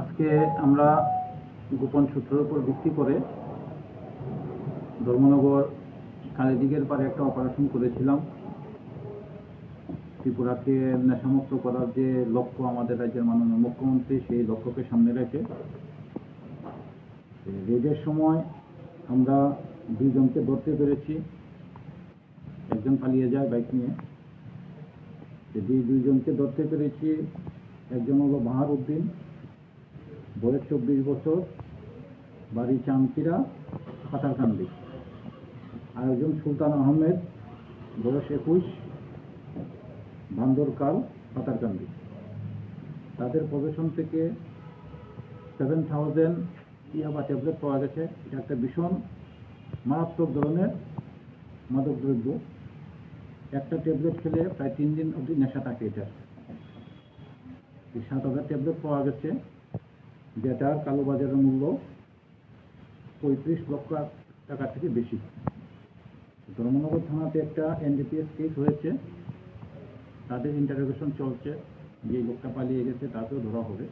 আজকে আমরা গোপন সূত্রের উপর ভিত্তি করে ধর্মনগর কালীদিঘির পারে একটা অপারেশন করেছিলাম। ত্রিপুরাকে নেশামুক্ত করার যে লক্ষ্য আমাদের রাজ্যের মাননীয় মুখ্যমন্ত্রী, সেই লক্ষ্যকে সামনে রেখে রেডের সময় আমরা দুইজনকে ধরতে পেরেছি। একজন পালিয়ে যায় বাইক নিয়ে। দুইজনকে ধরতে পেরেছি। একজন হলো বাহার উদ্দিন, বয়স 24 বছর, বাড়ি চামচিরা, পাতারকান্দি। আর একজন সুলতান আহমেদ, বয়স 21, বান্দরকাল, পাতারকান্দি। তাদের পজিশন থেকে 7000 ইয়াবা ট্যাবলেট পাওয়া গেছে। এটা একটা ভীষণ মারাত্মক ধরনের মাদকদ্রব্য। একটা ট্যাবলেট খেলে প্রায় 3 দিন অবধি নেশা থাকে। এটা 7000 ট্যাবলেট পাওয়া গেছে, যেটার কালোবাজারের মূল্য 35 লক্ষ টাকা থেকে বেশি। ধর্মনগর থানাতে একটা এনডিপিএস কেস হয়েছে, তাদের ইন্টারোগেশন চলছে। যে লোকটা পালিয়ে গেছে তাকেও ধরা হবে।